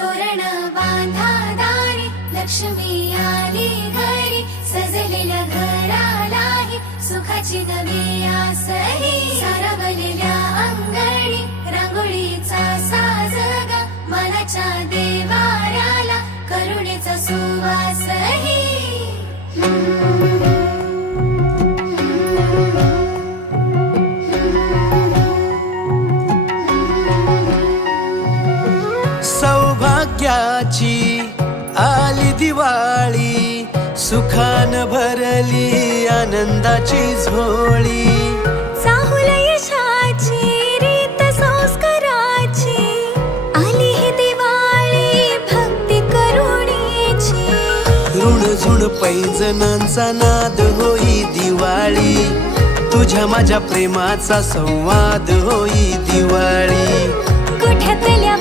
तोरण बांधा दारी, लक्ष्मी आली घरी, सजलेल्या घरालाही सुखाची नवी आसही. सारवलेल्या अंगणी रांगोळीचा साजगा, मनाच्या देवाऱ्याला करुणेचा सुवासही. सौभाग्याची आली दिवाळी, सुखान भरली आनंदाची झोळी. चाहुल यशाची रीत संस्काराची, आली ही दिवाळी भक्ती करुणेची. ऋण झुण पैजणांचा नाद होई दिवाळी, तुझ्या माझ्या प्रेमाचा संवाद होई दिवाळी. कुठ्यातल्या